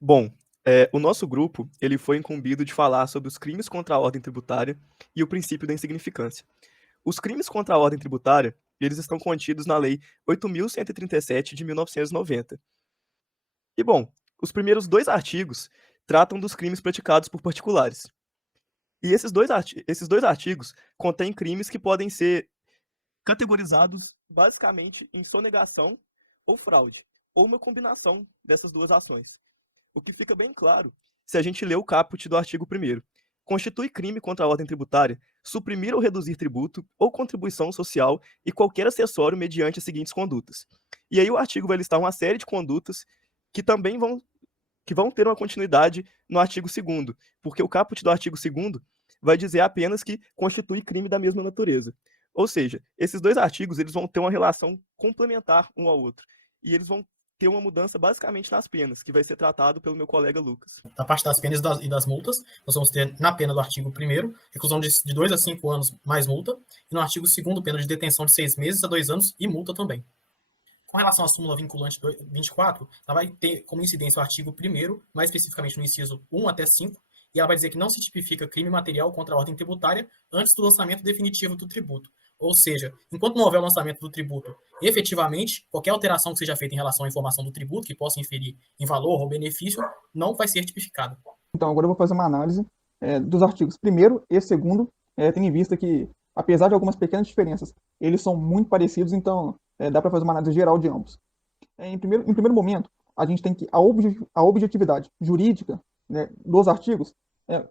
Bom, o nosso grupo, ele foi incumbido de falar sobre os crimes contra a ordem tributária e o princípio da insignificância. Os crimes contra a ordem tributária, eles estão contidos na Lei 8.137 de 1990. E bom, os primeiros 2 artigos tratam dos crimes praticados por particulares. E esses dois artigos contêm crimes que podem ser categorizados basicamente em sonegação ou fraude, ou uma combinação dessas duas ações. O que fica bem claro se a gente lê o caput do artigo 1º. Constitui crime contra a ordem tributária suprimir ou reduzir tributo ou contribuição social e qualquer acessório mediante as seguintes condutas. E aí o artigo vai listar uma série de condutas que também vão ter uma continuidade no artigo 2º, porque o caput do artigo 2º vai dizer apenas que constitui crime da mesma natureza. Ou seja, esses dois artigos eles vão ter uma relação complementar um ao outro. E eles vão ter uma mudança basicamente nas penas, que vai ser tratado pelo meu colega Lucas. Da parte das penas e das multas, nós vamos ter na pena do artigo 1º, reclusão de 2 a 5 anos mais multa, e no artigo 2º, pena de detenção de 6 meses a 2 anos e multa também. Com relação à súmula vinculante 24, ela vai ter como incidência o artigo 1º, mais especificamente no inciso 1 até 5, e ela vai dizer que não se tipifica crime material contra a ordem tributária antes do lançamento definitivo do tributo. Ou seja, enquanto não houver o lançamento do tributo, efetivamente, qualquer alteração que seja feita em relação à informação do tributo, que possa inferir em valor ou benefício, não vai ser tipificada. Então, agora eu vou fazer uma análise dos artigos 1º e 2º, tendo em vista que, apesar de algumas pequenas diferenças, eles são muito parecidos, então dá para fazer uma análise geral de ambos. Em primeiro momento, a gente tem que a objetividade jurídica, né, dos artigos,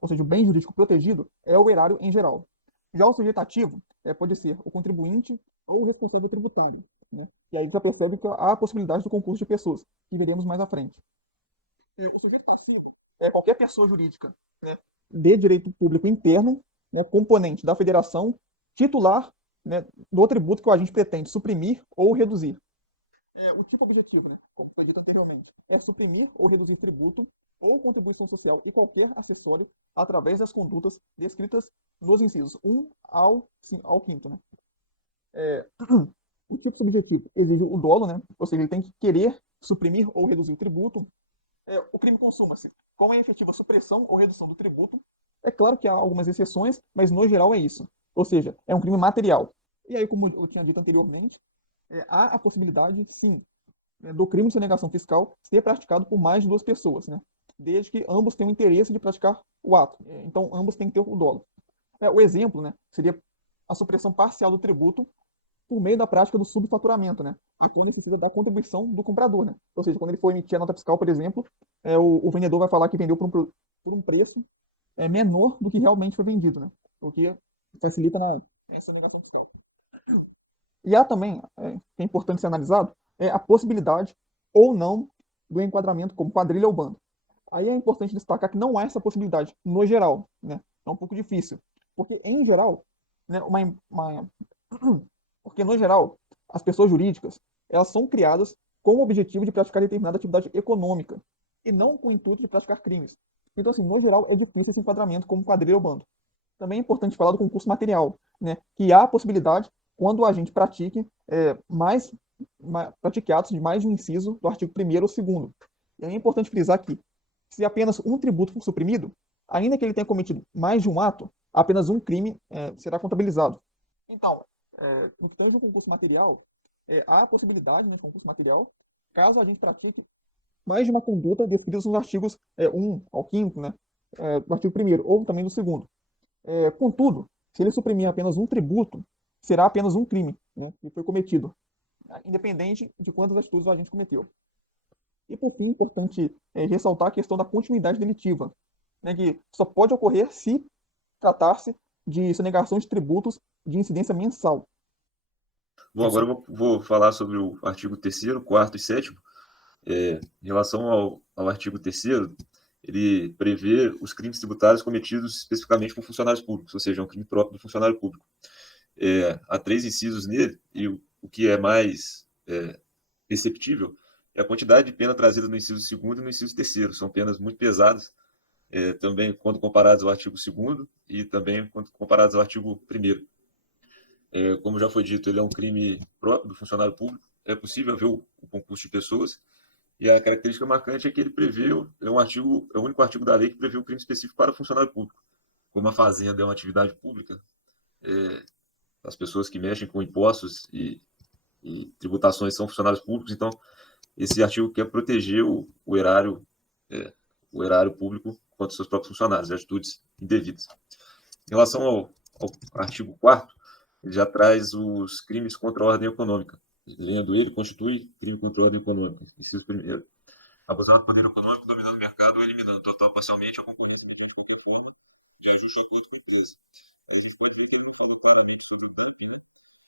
ou seja, o bem jurídico protegido, é o erário em geral. Já o sujeito ativo pode ser o contribuinte ou o responsável tributário. Né? E aí já percebe que há a possibilidade do concurso de pessoas, que veremos mais à frente. O sujeito passivo é qualquer pessoa jurídica, né, de direito público interno, né, componente da federação, titular, né, do tributo que o agente pretende suprimir ou reduzir. O tipo objetivo, né, como foi dito anteriormente, é suprimir ou reduzir tributo ou contribuição social e qualquer acessório através das condutas descritas nos incisos 1 ao 5º. Né? O tipo subjetivo exige o dolo, né? Ou seja, ele tem que querer suprimir ou reduzir o tributo. O crime consuma-se com a efetiva supressão ou redução do tributo. É claro que há algumas exceções, mas no geral é isso. Ou seja, é um crime material. E aí, como eu tinha dito anteriormente, há a possibilidade, sim, do crime de sonegação fiscal ser praticado por mais de duas pessoas, né? Desde que ambos tenham interesse de praticar o ato. Então, ambos têm que ter o dolo. O exemplo, né, seria a supressão parcial do tributo por meio da prática do subfaturamento, né? A qual necessita da contribuição do comprador, né? Ou seja, quando ele for emitir a nota fiscal, por exemplo, o vendedor vai falar que vendeu por um preço menor do que realmente foi vendido, né? O que facilita essa negação fiscal. E há também, que é importante ser analisado, a possibilidade ou não do enquadramento como quadrilha ou bando. Aí é importante destacar que não há essa possibilidade no geral, né? É um pouco difícil, porque em geral, né, porque no geral as pessoas jurídicas elas são criadas com o objetivo de praticar determinada atividade econômica e não com o intuito de praticar crimes. Então, assim, no geral é difícil esse enquadramento como quadrilha ou bando. Também é importante falar do concurso material, né? Que há a possibilidade quando a gente pratique pratique atos de mais de um inciso do artigo 1º ou 2º. E aí é importante frisar que se apenas um tributo for suprimido, ainda que ele tenha cometido mais de um ato, apenas um crime será contabilizado. Então, no que tange ao concurso material, há a possibilidade, né, de concurso material, caso a gente pratique mais de uma conduta descritas nos artigos 1 ao 5º, né, do artigo 1º, ou também do 2º. Contudo, se ele suprimir apenas um tributo, será apenas um crime, né, que foi cometido, independente de quantas atitudes o agente cometeu. E, por fim, é importante ressaltar a questão da continuidade delitiva, né, que só pode ocorrer se tratar-se de sonegação de tributos de incidência mensal. Bom, agora eu vou falar sobre o artigo 3º, 4º e 7º. Em relação ao artigo 3º, ele prevê os crimes tributários cometidos especificamente por funcionários públicos, ou seja, é um crime próprio do funcionário público. Há 3 incisos nele, e o que é mais perceptível é a quantidade de pena trazida no inciso 2º e no inciso 3º. São penas muito pesadas, também quando comparadas ao artigo 2º e também quando comparadas ao artigo 1º. Como já foi dito, ele é um crime próprio do funcionário público. É possível haver o concurso de pessoas, E a característica marcante é que ele prevê, é o único artigo da lei que prevê um crime específico para funcionário público. Como a fazenda é uma atividade pública, as pessoas que mexem com impostos e tributações são funcionários públicos, então esse artigo quer proteger o erário público contra os seus próprios funcionários, de atitudes indevidas. Em relação ao artigo 4º, ele já traz os crimes contra a ordem econômica. Lendo ele, constitui crime contra a ordem econômica. Inciso 1º. Abusar do poder econômico, dominando o mercado ou eliminando total ou parcialmente a concorrência de qualquer forma e ajuste ao acordo com a empresa. Aí vocês podem ver que ele não falou claramente sobre o dumping, né?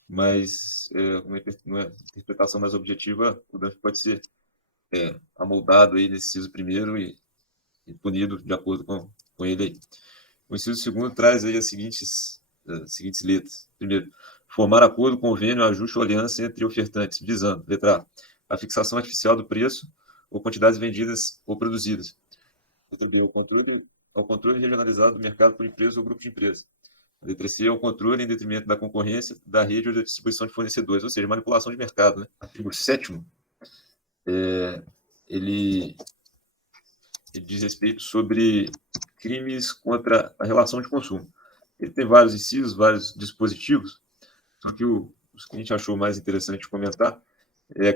Mas uma interpretação mais objetiva, o dumping pode ser amoldado aí nesse inciso 1º e punido de acordo com ele aí. O inciso 2º traz aí as seguintes letras. Primeiro, formar acordo, convênio, ajuste ou aliança entre ofertantes, visando, letra A, a fixação artificial do preço ou quantidades vendidas ou produzidas. Letra B, ao controle regionalizado do mercado por empresa ou grupo de empresas. Letra C, ao controle em detrimento da concorrência, da rede ou da distribuição de fornecedores, ou seja, manipulação de mercado. Né? Artigo 7º, ele diz respeito sobre crimes contra a relação de consumo. Ele tem vários incisos, vários dispositivos, só que os que a gente achou mais interessante de comentar é a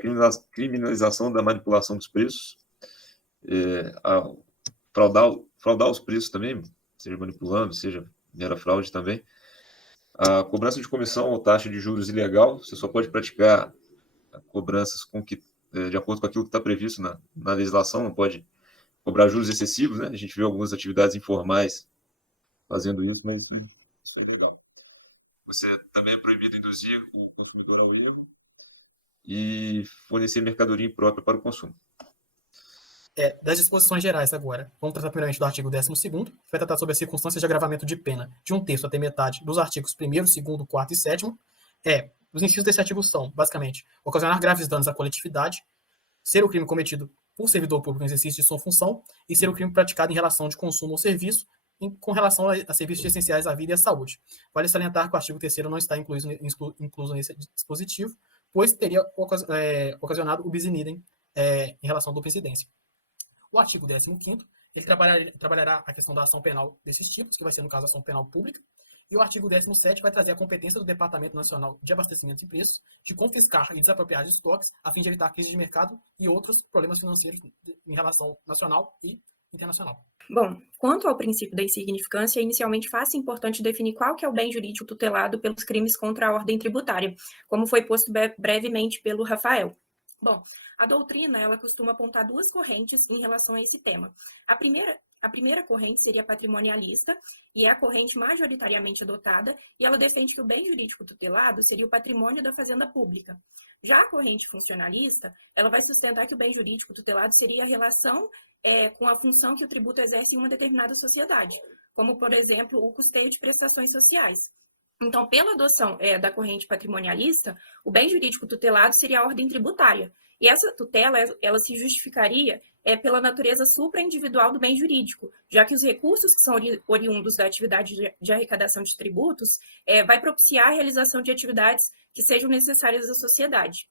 criminalização da manipulação dos preços, fraudar os preços também, seja manipulando, seja mera fraude também, a cobrança de comissão ou taxa de juros ilegal, você só pode praticar cobranças de acordo com aquilo que está previsto na legislação, não pode cobrar juros excessivos, né? A gente vê algumas atividades informais fazendo isso, mas isso é legal. Você também é proibido induzir o consumidor ao erro e fornecer mercadoria imprópria para o consumo. Das disposições gerais agora. Vamos tratar primeiramente do artigo 12º, que vai tratar sobre as circunstâncias de agravamento de pena de um terço até metade dos artigos 1º, 2º, 4º e 7º. Os incisos desse artigo são, basicamente, ocasionar graves danos à coletividade, ser o crime cometido por servidor público em exercício de sua função e ser o crime praticado em relação de consumo ou serviço com relação a serviços essenciais à vida e à saúde. Vale salientar que o artigo 3º não está incluso nesse dispositivo, pois teria ocasionado o bis in idem em relação à dupla incidência. O artigo 15º, ele trabalhará a questão da ação penal desses tipos, que vai ser, no caso, a ação penal pública, e o artigo 17º vai trazer a competência do Departamento Nacional de Abastecimento e Preços de confiscar e desapropriar de estoques a fim de evitar crise de mercado e outros problemas financeiros em relação nacional e internacional. Bom, quanto ao princípio da insignificância, inicialmente faz-se importante definir qual que é o bem jurídico tutelado pelos crimes contra a ordem tributária, como foi posto brevemente pelo Rafael. Bom, a doutrina, ela costuma apontar duas correntes em relação a esse tema. A primeira corrente seria patrimonialista, e é a corrente majoritariamente adotada, e ela defende que o bem jurídico tutelado seria o patrimônio da fazenda pública. Já a corrente funcionalista, ela vai sustentar que o bem jurídico tutelado seria a relação com a função que o tributo exerce em uma determinada sociedade, como, por exemplo, o custeio de prestações sociais. Então, pela adoção da corrente patrimonialista, o bem jurídico tutelado seria a ordem tributária. E essa tutela, ela se justificaria pela natureza supraindividual do bem jurídico, já que os recursos que são oriundos da atividade de arrecadação de tributos vai propiciar a realização de atividades que sejam necessárias à sociedade.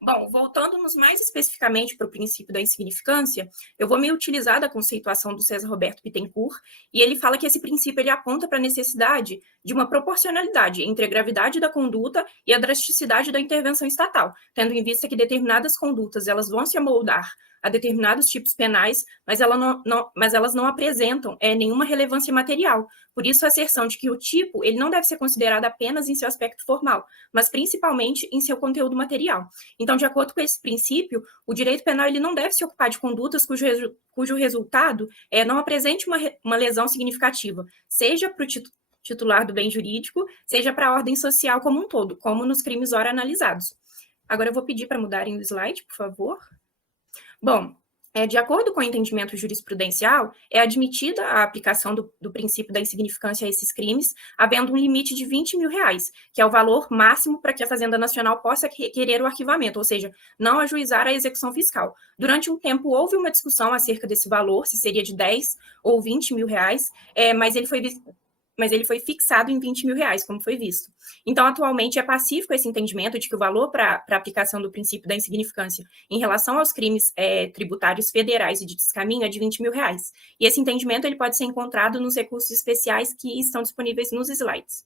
Bom, voltando-nos mais especificamente para o princípio da insignificância, eu vou me utilizar da conceituação do César Roberto Bittencourt, e ele fala que esse princípio ele aponta para a necessidade de uma proporcionalidade entre a gravidade da conduta e a drasticidade da intervenção estatal, tendo em vista que determinadas condutas elas vão se amoldar a determinados tipos penais, mas elas não apresentam nenhuma relevância material. Por isso, a asserção de que o tipo ele não deve ser considerado apenas em seu aspecto formal, mas principalmente em seu conteúdo material. Então, de acordo com esse princípio, o direito penal ele não deve se ocupar de condutas cujo resultado não apresente uma lesão significativa, seja para o titular do bem jurídico, seja para a ordem social como um todo, como nos crimes ora analisados. Agora eu vou pedir para mudarem o slide, por favor. Bom, de acordo com o entendimento jurisprudencial, é admitida a aplicação do princípio da insignificância a esses crimes, havendo um limite de R$20 mil, que é o valor máximo para que a Fazenda Nacional possa requerer o arquivamento, ou seja, não ajuizar a execução fiscal. Durante um tempo, houve uma discussão acerca desse valor, se seria de 10 ou 20 mil reais, mas ele foi mas ele foi fixado em R$20 mil, como foi visto. Então, atualmente, é pacífico esse entendimento de que o valor para a aplicação do princípio da insignificância em relação aos crimes tributários federais e de descaminho é de R$20 mil. E esse entendimento ele pode ser encontrado nos recursos especiais que estão disponíveis nos slides.